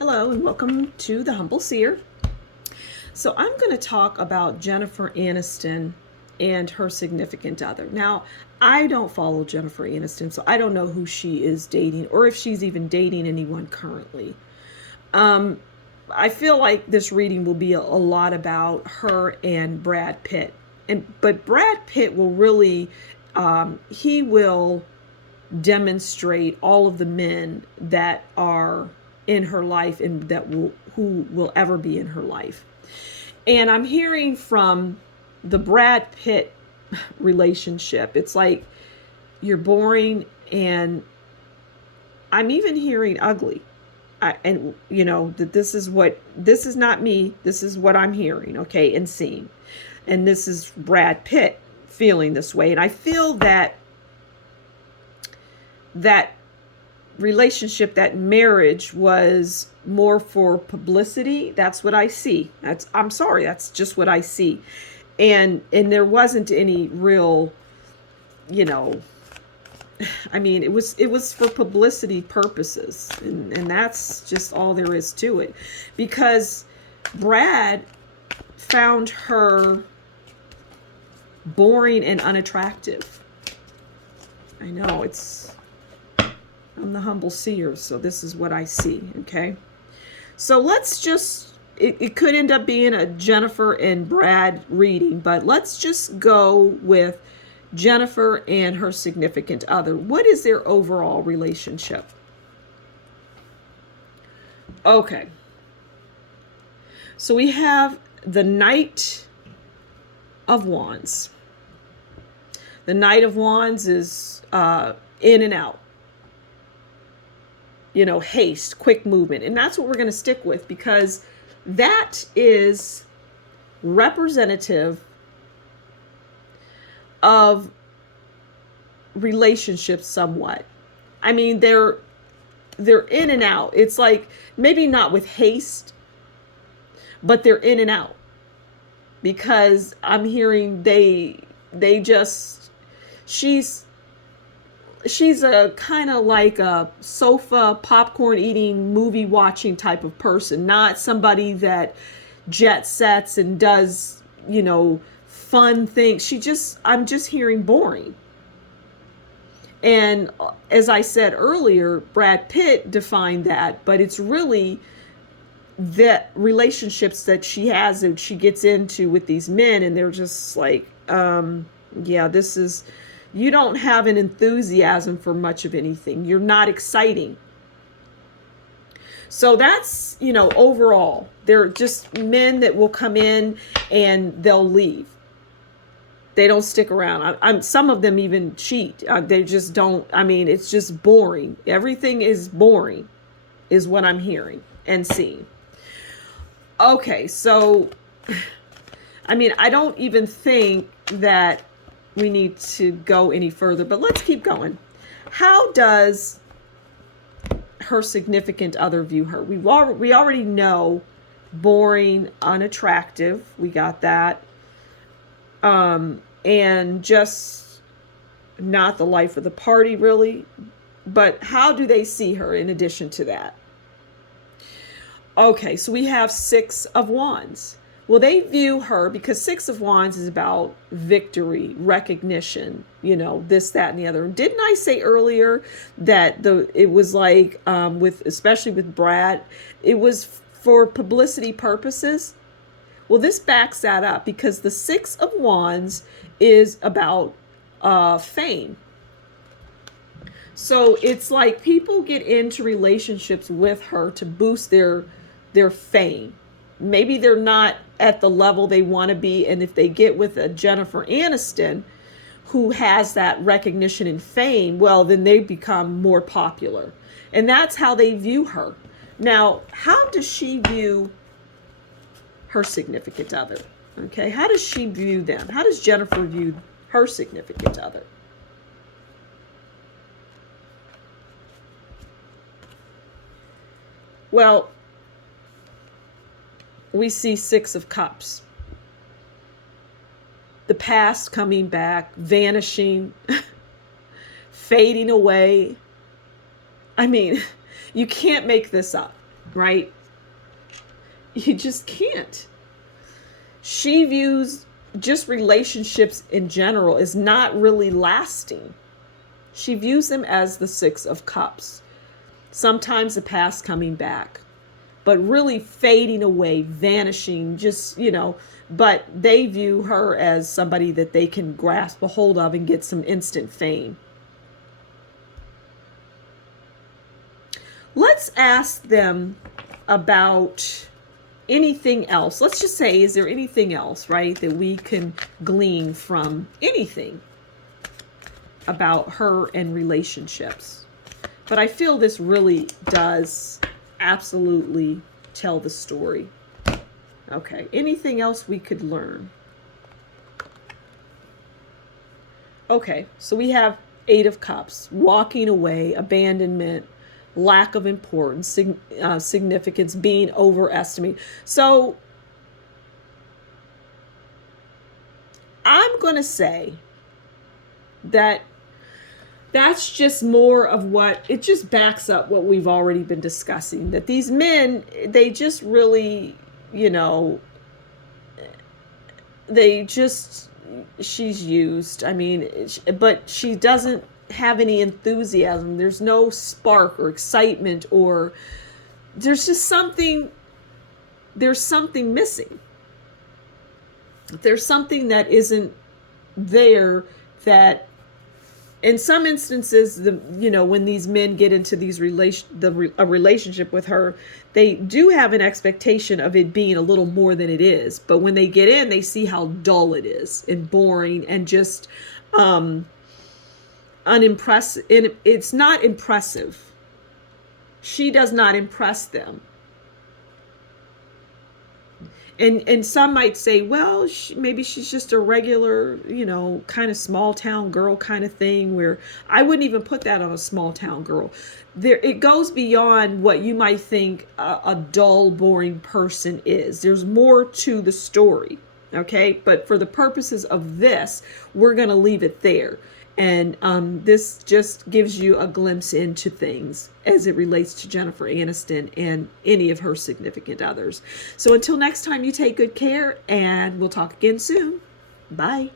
Hello and welcome to the Humble Seer. So I'm going to talk about Jennifer Aniston and her significant other. Now, I don't follow Jennifer Aniston, so I don't know who she is dating or if she's even dating anyone currently. I feel like this reading will be a lot about her and Brad Pitt. But Brad Pitt will really, he will demonstrate all of the men that are in her life and who will ever be in her life. And I'm hearing from the Brad Pitt relationship, it's like you're boring, and I'm even hearing ugly. And you know that this is not me, this is what I'm hearing, okay, and seeing. And this is Brad Pitt feeling this way. And I feel that relationship, that marriage, was more for publicity. That's what I see. I'm sorry, that's just what I see. And there wasn't any real, it was for publicity purposes, and that's just all there is to it. Because Brad found her boring and unattractive. I know, I'm the Humble Seer, so this is what I see, okay? So let's just, it could end up being a Jennifer and Brad reading, but let's just go with Jennifer and her significant other. What is their overall relationship? Okay. So we have the Knight of Wands. The Knight of Wands is in and out. Haste, quick movement. And that's what we're going to stick with, because that is representative of relationships somewhat. I mean, they're in and out. It's like, maybe not with haste, but they're in and out. Because I'm hearing she's a kind of like a sofa, popcorn eating, movie watching type of person, not somebody that jet sets and does, fun things. I'm just hearing boring. And as I said earlier, Brad Pitt defined that, but it's really that relationships that she has and she gets into with these men, and they're just like, you don't have an enthusiasm for much of anything. You're not exciting. So that's, overall, they're just men that will come in and they'll leave. They don't stick around. Some of them even cheat. They just don't. It's just boring. Everything is boring, is what I'm hearing and seeing. Okay, so, I don't even think that we need to go any further, but let's keep going. How does her significant other view her? We already know boring, unattractive. We got that. And just not the life of the party, really. But how do they see her in addition to that? Okay, so we have Six of Wands. Well, they view her, because Six of Wands is about victory, recognition, this, that, and the other. Didn't I say earlier that it was like, especially with Brad, it was for publicity purposes? Well, this backs that up, because the Six of Wands is about fame. So it's like people get into relationships with her to boost their fame. Maybe they're not at the level they want to be. And if they get with a Jennifer Aniston who has that recognition and fame, well, then they become more popular. And that's how they view her. Now, how does she view her significant other? Okay, how does she view them? How does Jennifer view her significant other? Well, we see Six of Cups. The past coming back, vanishing, fading away. You can't make this up. right? You just can't. She views just relationships in general as not really lasting. She views them as the Six of Cups. Sometimes the past coming back, but really fading away, vanishing, just, but they view her as somebody that they can grasp a hold of and get some instant fame. Let's ask them about anything else. Let's just say, is there anything else, right, that we can glean from anything about her and relationships? But I feel this really does absolutely tell the story. Okay, anything else we could learn? Okay, so we have Eight of Cups, walking away, abandonment, lack of importance, significance, being overestimated. So I'm going to say that that's just more of what, it just backs up what we've already been discussing, that these men, they just really, she's used. I mean, but she doesn't have any enthusiasm. There's no spark or excitement, or there's just something, there's something missing. There's something that isn't there, that in some instances, when these men get into these a relationship with her, they do have an expectation of it being a little more than it is. But when they get in, they see how dull it is and boring and just unimpressive. It's not impressive. She does not impress them. And some might say, well, maybe she's just a regular, kind of small town girl kind of thing, where I wouldn't even put that on a small town girl. It goes beyond what you might think a dull, boring person is. There's more to the story, okay? But for the purposes of this, we're going to leave it there. And this just gives you a glimpse into things as it relates to Jennifer Aniston and any of her significant others. So until next time, you take good care, and we'll talk again soon. Bye.